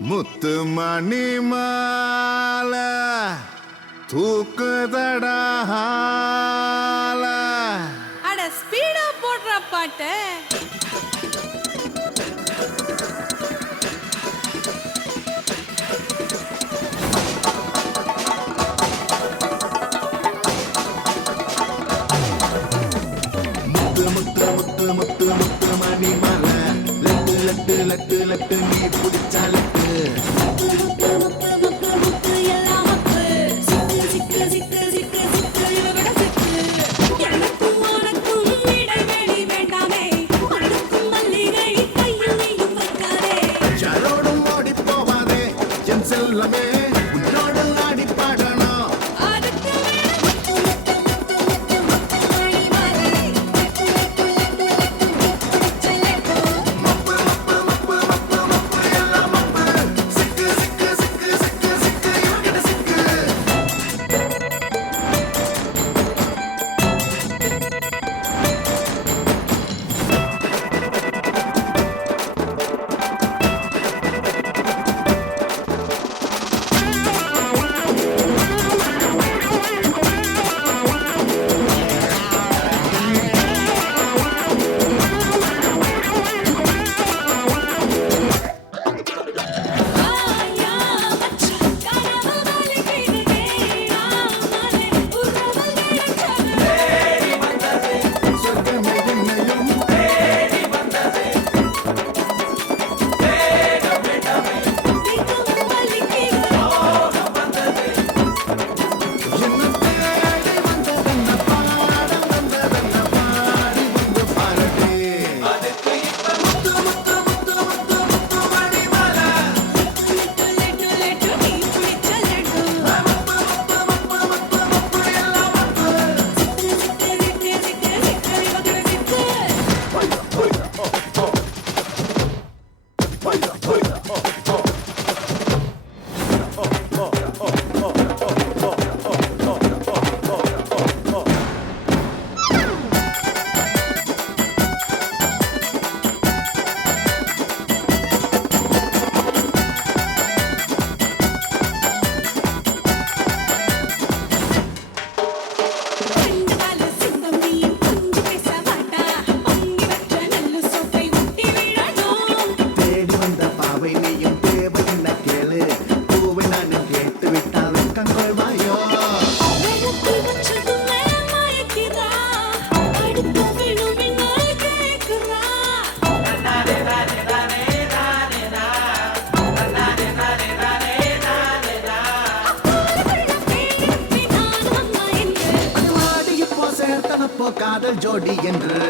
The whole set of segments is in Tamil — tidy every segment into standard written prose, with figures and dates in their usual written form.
முத்து மணி மால தூக்குதடா அட ஸ்பீடா போடுற பாட்டு. முத்து முத்து முத்து முத்து முத்து மணி மால லட்டு லட்டு லட்டு லட்டு நீ பிடிச்சா லட்டு செல்லமே உன்னோடு ஆடி பாடணும். காதல் ஜோடி என்று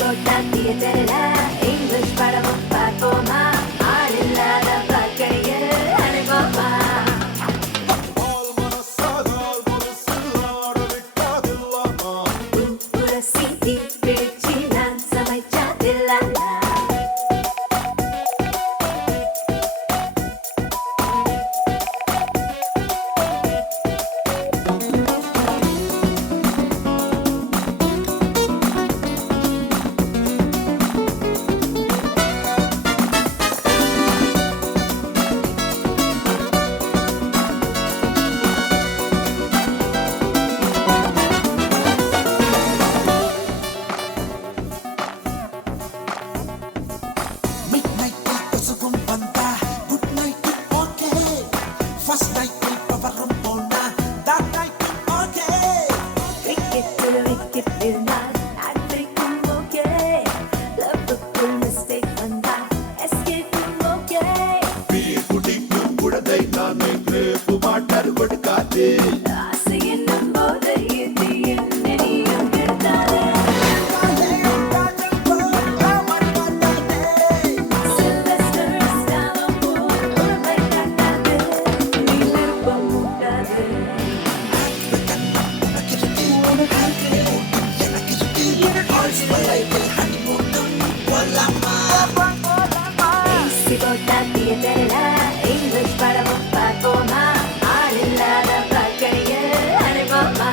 போட்டா தியேட்டர்ல இங்கிலீஷ் படமும் பார்ப்போமா ஆள் இல்லாத பார்க்கையில் அனுபவமா சீட்டி பிடிச்சி நான் சமைச்சதில்ல இங்கிலீஷ் படமும் பார்ப்போமா ஆள் இல்லாத பார்க்கையில் அனுபவமா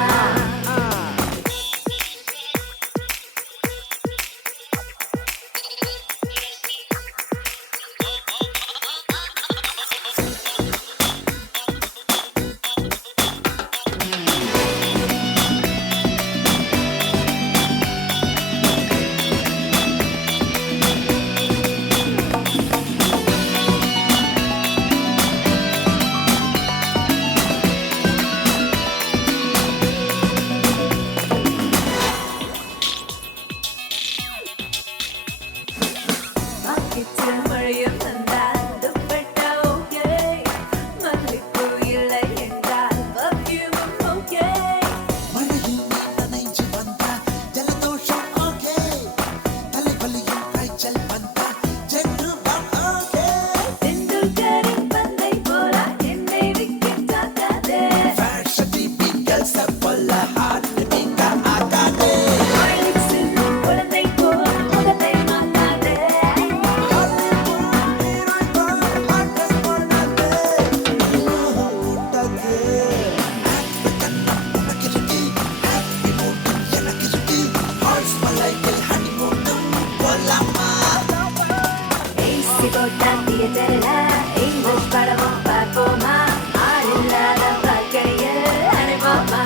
மழையும் வந்தால் துப்பட்டா ஓகே மல்லிப்பூ இல்லை என்றால் பர்ஃப்யூமும் ஓகே மழையில் நீ நனைஞ்சு வந்தா ஜலதோஷம் ஓகே தலைவலியும் காய்ச்சல் வந்தா ஜென்றும் ஓகே தெண்டுல்கரின் பந்தை போல என்னை விக்கெட் தாக்காதே ஃபேஷன் டிபிக்கல் சப்பல்ல ஹார்ட் நீங்க ஆகாதே ஹார்லிக்ஸின் குழந்தை போல் முகத்தை மாத்தாதே ஏசி போட்டா தியேட்டர்ல இங்கிலீஷ் படமும் பார்ப்போமா ஆள் இல்லாத பார்க்கையில் அனுபவமா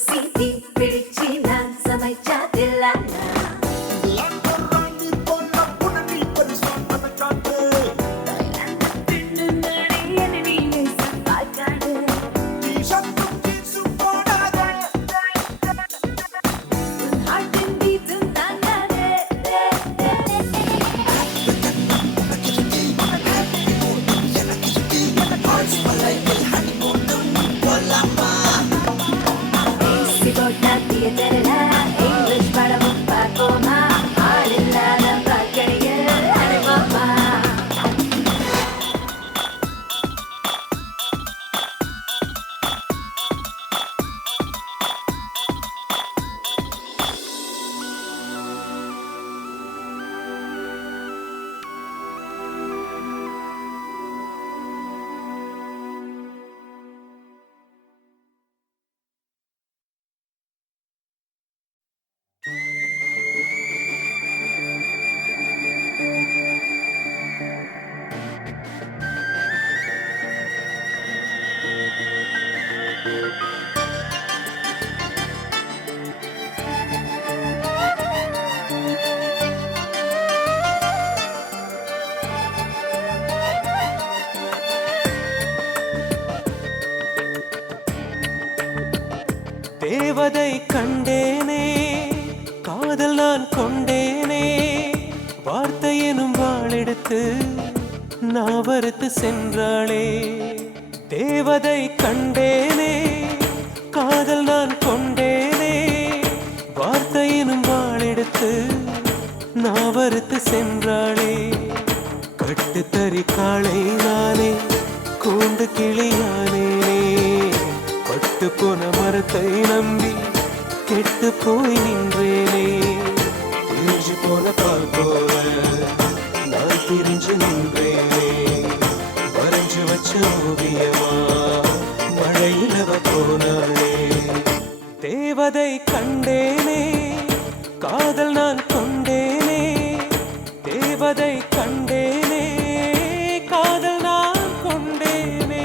சீட்டி பிடிச்சி நான் சமைச்சதில்ல இங்கிலீஷ் படமும் பார்ப்போமா ஆள் இல்லாத பார்க்கையில் அனுபவமா தேவதை கண்டேனே காதல் நான் கொண்டேனே வார்த்தை எனும் வாளெடுத்து நாவறுத்து சென்றாளே தேவதை கண்டேனே போன மரத்தை நம்பி கெட்டு போய் நின்றேனே. பிரிஞ்சு போன பால் போல நான் பிரிஞ்சு நின்றேனே. வரைஞ்சு வச்ச ஓவியமா மழையிலவ போனாளே. தேவதை கண்டேனே, காதல் நான் கொண்டேனே. தேவதை கண்டேனே, காதல் நான் கொண்டேனே.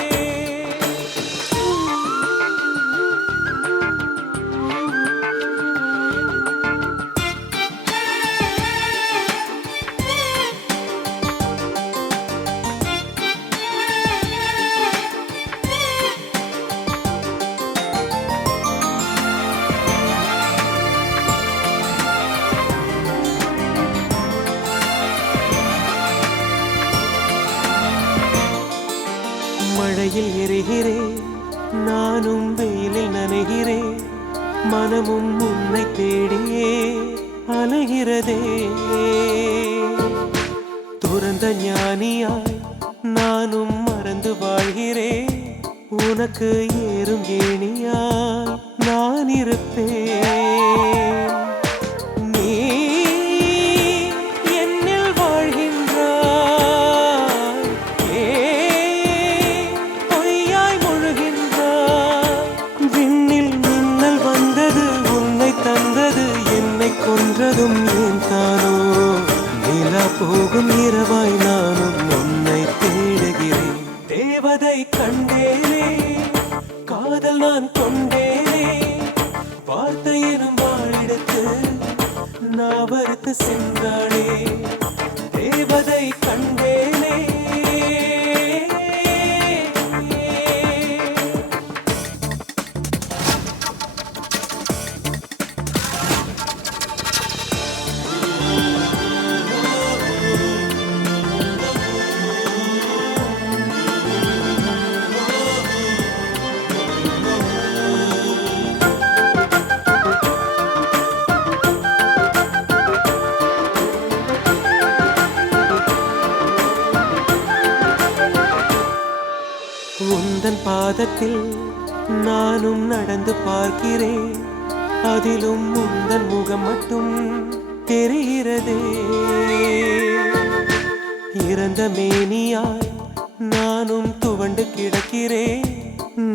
மழையில் எரிகிறேன், நானும் வெயிலில் நனைகிறேன். மனமும் உன்னை தேடியே அலைகிறதே. துறந்த ஞானியாய் நானும் மறந்து வாழ்கிறேன். உனக்கு ஏறும் ஏணியாய் நான் இருப்பேன். நீ என்னில் வாழ்கின்றாய், ஏன் பொய்யாய் முழுகின்றாய்? விண்ணில் மின்னல் வந்தது, உன்னை தந்தது, என்னை கொன்றதும் ஏன் தானோ? நிலா போகும் இரவாய் நானும் உன்னை தேடுகிறேன். தேவதை கண்டேனே, காதல் நான் கொண்டேனே. வார்த்தை எனும் வாழெடுத்து நான் வறுத்து சென்றாளே. தேவதை கண்டேனே. உந்தன் பாதத்தில் நானும் நடந்து பார்க்கிறேன். அதிலும் உந்தன் முகம் மட்டும் தெரிகிறதே. இறந்த மேனியாய் நானும் துவண்டு கிடக்கிறேன்.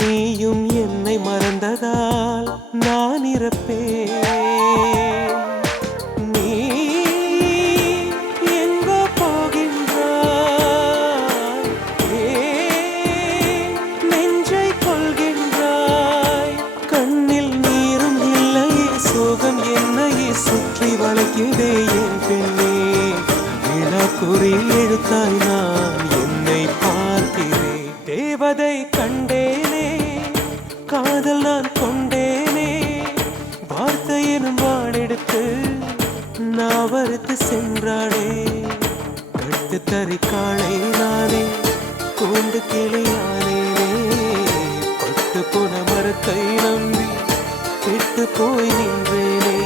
நீயும் என்னை மறந்ததால் நான் இறப்பேன். நீ எங்கோ போகின்றாய், ஏன் நெஞ்சை கொள்கின்றாய்? கண்ணில் நீரும் இல்லையே, சோகம் என்னையே சுற்றி வளைக்குதே என் பெண்ணே. விழாக்குறி எழுத்தாய் நான் என்னை பார்க்கிறேன். தேவதை கண்டேனே, காதல் நான் கொண்டேனே. வார்த்தை எனும் வாழெடுத்து நான் வறுத்து சென்றாளே. கட்டு தறிக்காளை நானே, கூண்டு கிளியானேனே. பட்டு போன மரத்தை நம்பி கெட்டு போய் நின்றேனே.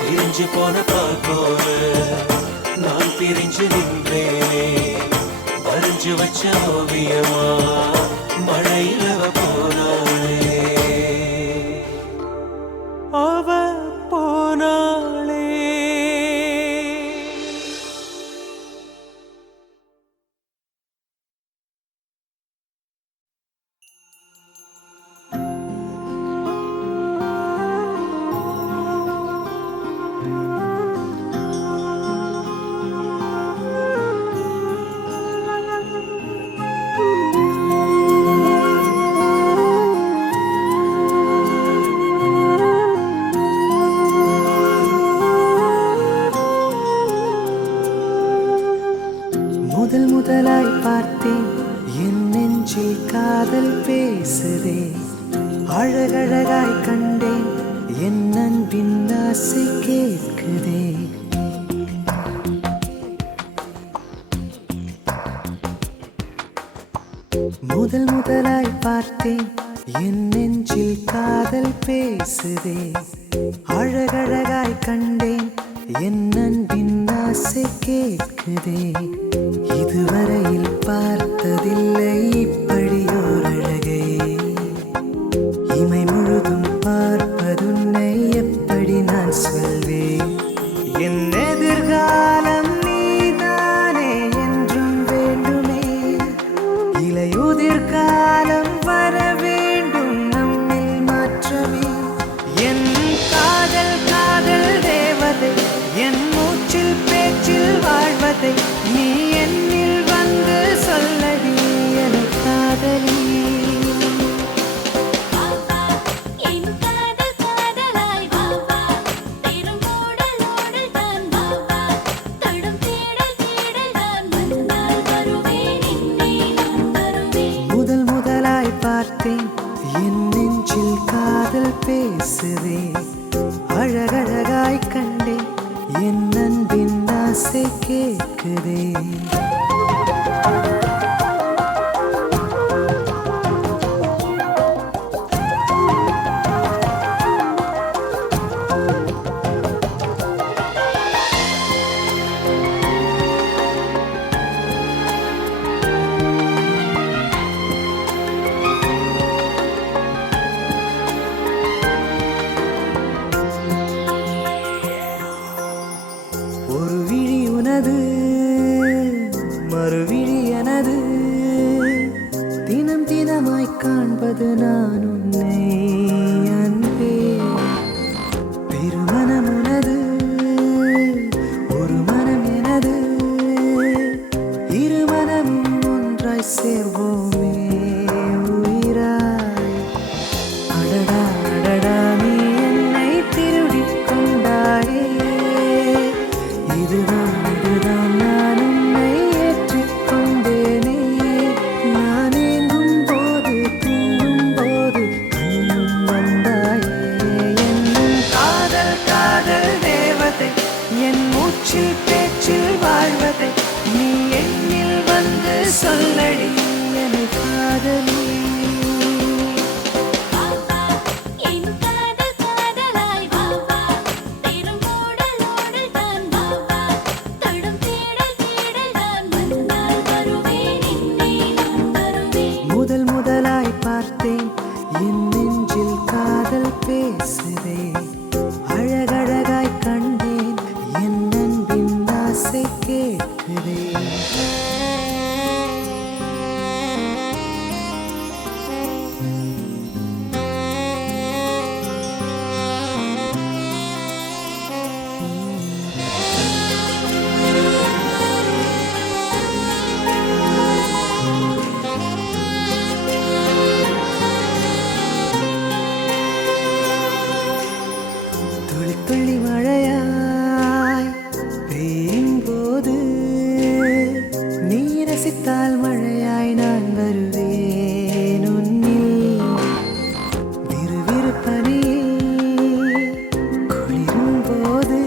பிரிஞ்சு போன பால் போல நான் பிரிஞ்சு நின்றேனே. வரைஞ்சு வச்ச ஓவியமா மழையிலவ போனாளே. அவ போனாளே. முதல் முதலாய் பார்த்தேன், என் நெஞ்சில் காதல் பேசுதே. அழகழகாய் கண்டேன், என் அன்பின் ஆசை கேட்குதே. முதல் முதலாய் பார்த்தேன், என் நெஞ்சில் காதல் பேசுதே. அழகழகாய் கண்டேன், என் அன்பின் ஆசை கேட்குதே. இதுவரையில் பார்த்ததில்லை இப்படி ஓர் அழகை. இமை நெஞ்சில் காதல் பேசுதே அழகழகாய் கண்டேன் என் அன்பின் ஆசை கேட்குதே ஒரு விழி உனது மறுவிழி எனது தினம் தினமாய் காண்பது நான் உன்னை அன்பே பெருமனம் உனது ஒரு மனம் எனது இரு மனமும் ஒன்றாய் சேர்வோமே உயிராய் அடடா அடடா நீ என்னை திருடிக் கொண்டாயே இதுதான் நான் உன்னை ஏற்றுக்கொண்டேனே நான் ஏங்கும் போது தூங்கும் போது கண்ணும் வந்தாயே என்னும் காதல் காதல் தேவதை என் மூச்சில் பேச்சில் வாழ்வதை நீ என்னில் வந்து சொல்லடி என் காதலி என் காதல் காதலாய் வாவா திருமூடலோடல் தான் வாவா தடும் தேடல் தேடல் தான் வந்தால் வருவேன் என்னை நான் வருவேன் முதல் முதலாய் பார்த்தேன் என் நெஞ்சில் காதல் பேசுதே அழகழகாய் கண்டேன் என் அன்பின் ஆசை கேட்குதே துளி துளி மழையாய் பெய்யும் போது நீ ரசித்தால் மழையாய் நான் வருவேன் உன்னில் விறுவிறு பனியே குளிரும் போது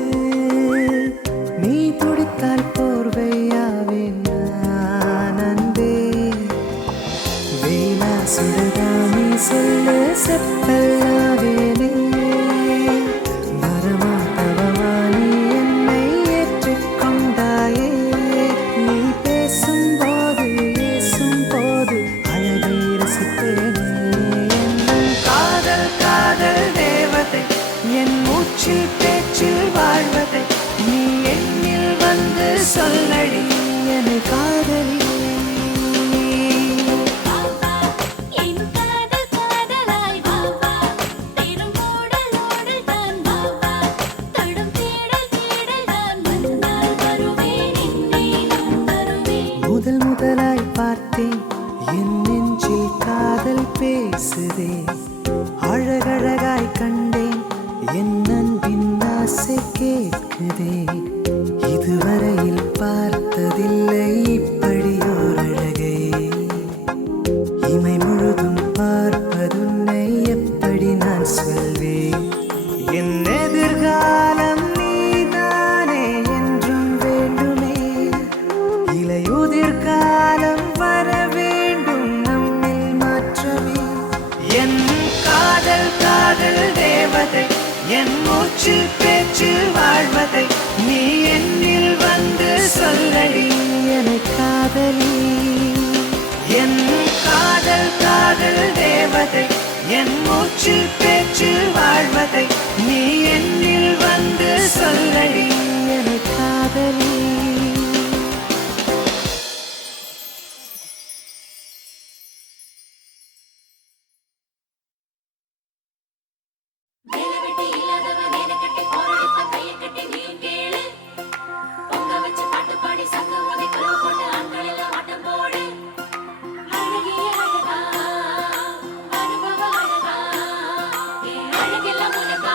நீ துடித்தால் போர்வையாவேன் நான் அன்பே வேலா சுடுதாமி சொல்லு செப்பல்லாவேனே வரமா தவமா நீ என்னை ஏற்றுக்கொண்டாயே நீ பேசும்போது ஏசும் போது அழகை ரசித்தேனே என்னும் காதல் காதல் தேவதை என் மூச்சில் பேச்சில் வாழ்வதை நீ என்னில் வந்து சொல்லடி என் காதலி என் காதல் காதலாய் வாவா திருமூடலோடல் தான் வாவா தடும் தேடல் தேடல் தான் வந்தால் வருவேன் என்னை நான் வருவேன் முதல் முதலாய் பார்த்தேன் என் நெஞ்சில் காதல் பேசுதே அழகழகாய் கண்டேன் என் அன்பின் ஆசை கேட்குதே இதுவரையில் பார்த்ததில்லை இப்படியோர் அழகை இமை முழுதும் பார்ப்பதுன்னை எப்படி நான் சொல்வேன் என் எதிர்காலம் நீதானே என்றும் வேண்டுமே இலையுதிர் காலம் வர வேண்டும் நம்மில் மாற்றமே என் காதல் காதல் தேவதை என் மூச்சில் பேச்சில் வாழ்வதை நீ என்னில் வந்து சொல்லடி என் காதலி என் காதல் காதல் தேவதை என் மூச்சில் பேச்சில் வாழ்வதை நீ என்னில் வந்து சொல்லடி என் காதலி வேலை வெட்டி இல்லாதவன் நேரு கட்டி போராடித்த கையை கட்டி நீ கேளு பொங்க வச்சு பாட்டு பாடி சங்கம் மோதி கலவு போட்டு ஆண்கள் எல்லாம் ஆட்டம் போடு அழகிய அழகா அனுபவ அழகா அழகெல்லாம் உனக்கு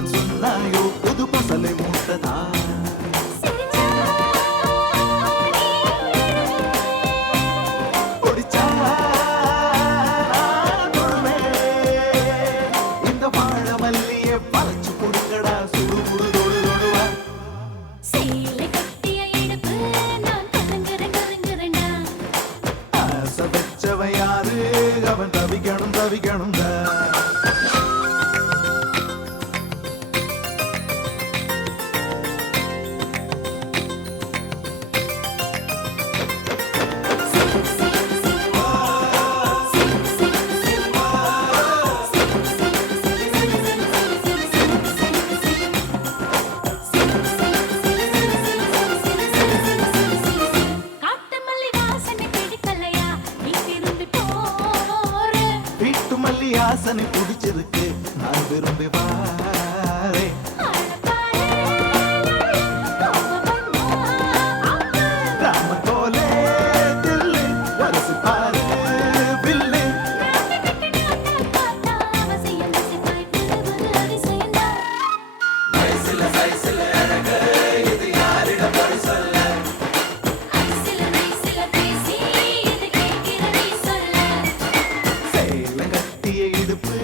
தான் சொன்னாயோ புது பசலை மூட்டதா பொடிச்சா இந்த வாழ மல்லிய பறிச்சு கொடுக்கடா சுடு முடு தொடு தொடுவா சேலை கட்டிய இடுப்பு நான் கலங்குறேன்டா ஆசை வச்சவன் யாரு அவன் தவிக்கணும் தவிக்கணும் காட்டு மல்லி வாசனை பிடிக்கலையா நீ திரும்பி போற வீட்டு மல்லி ஆசனை பிடிச்சிருக்கு நான் விரும்பி வாரே ராமத்தோலே தில்லு வரசு பாரு வில்லு சேலை கட்டிய இடுப்பு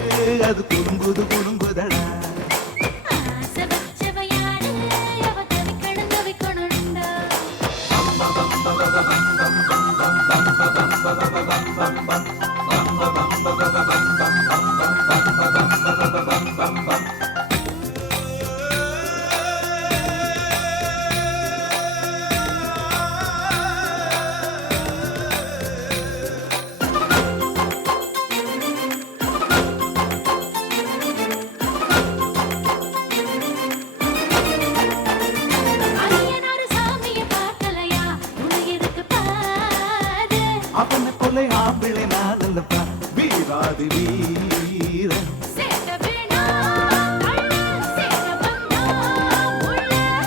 அது குறுங்குது குறுங்குதடா அவனை கொலை ஆம்பிளை நான் அல்லப்பா வீராதி வீரன்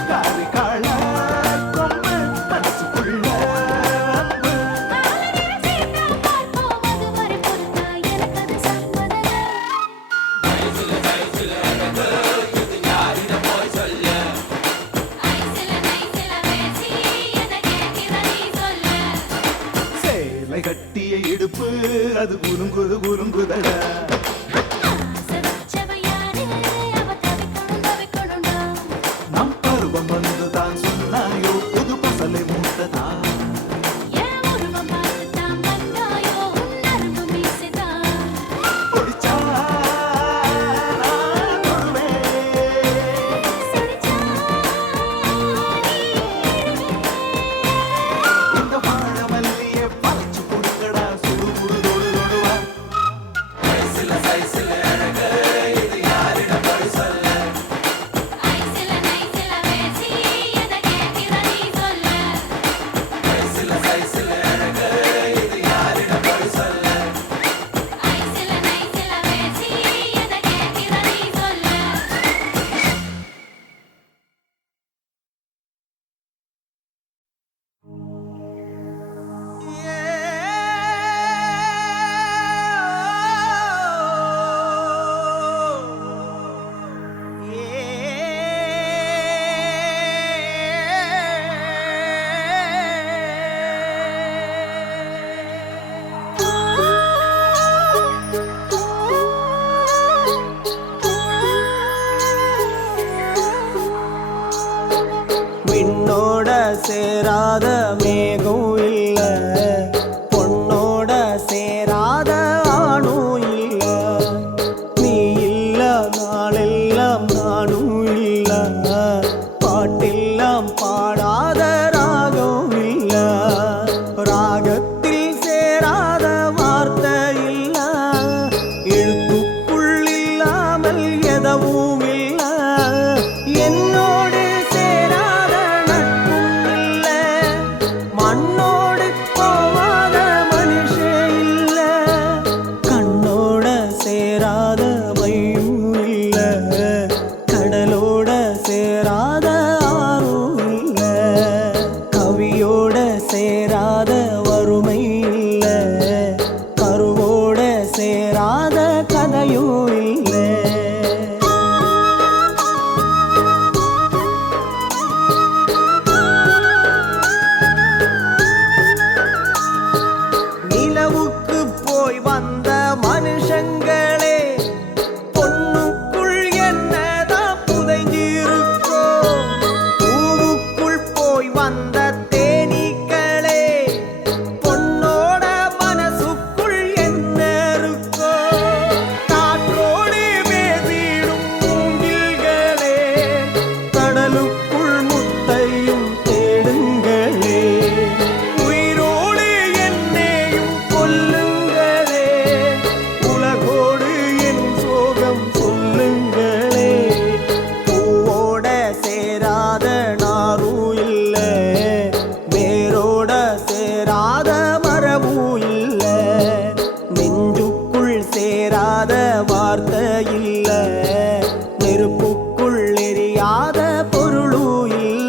காரி காள கொம்பு மனசுக்குள்ள அன்பு சேலை கட்டிய இடுப்பு அது குறுங்குது குறுங்குதடா நம் பருவம் வந்து தான் சொன்னாயோ புது பசலை மூட்டதா பொடிச்சா தொடுவே இந்த வாழ மல்லிய பறிச்சு கொடுக்கடா சுடு முடு தொடு தொடுவா விண்ணோட சேராத மேகம் இல்ல பொண்ணோட சேராத ஆணும் இல்ல நீ இல்ல நாளெல்லாம் நானும் இல்ல பாட்டெல்லாம் பாடாத ராகம் இல்ல ராகத்தில் சேராத வார்த்தை இல்ல எழுத்துக்குள் இல்லாமல் எதவும் இல்ல என்னோடு சேராத நட்பும் இல்ல மண்ணோடு போவாத மனுஷே இல்ல கண்ணோட சேராத மையும் இல்ல கடலோட சேராத ஆறும் இல்ல கவியோட சேராத வறுமை இல்ல கருவோட சேராத கதையும் இல்ல வார்த்தை இல்ல, நெருப்புக்குள் எரியாத பொருளும் இல்ல.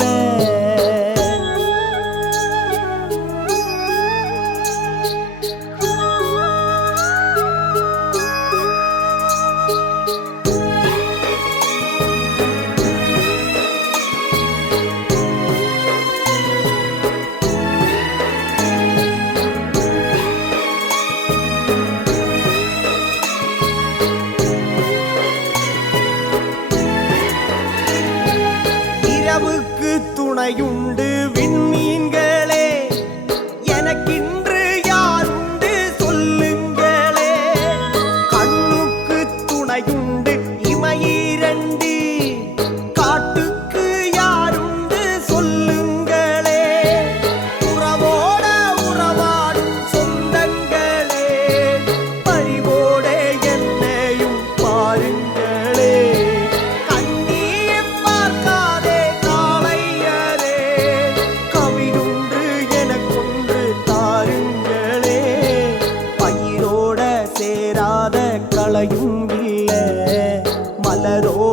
இரவுக்கு துணையுண்டு விண்மீன்களே, எனக்கின்று யாருண்டு சொல்லுங்களே. கண்ணுக்கு துணையுண்டு இமையிரண்டு, காட்டுக்கு யாருண்டு சொல்லுங்களே. உறவோட உறவாடும் சொந்தங்களே, பறிவோட என்னையும் பாருங்களே. கண்ணீர் பார்க்காதே காளையரே, கவியொன்று எனக்கொன்று தாருங்களே. பயிரோட சேராத களையும் இல்ல, மலரோ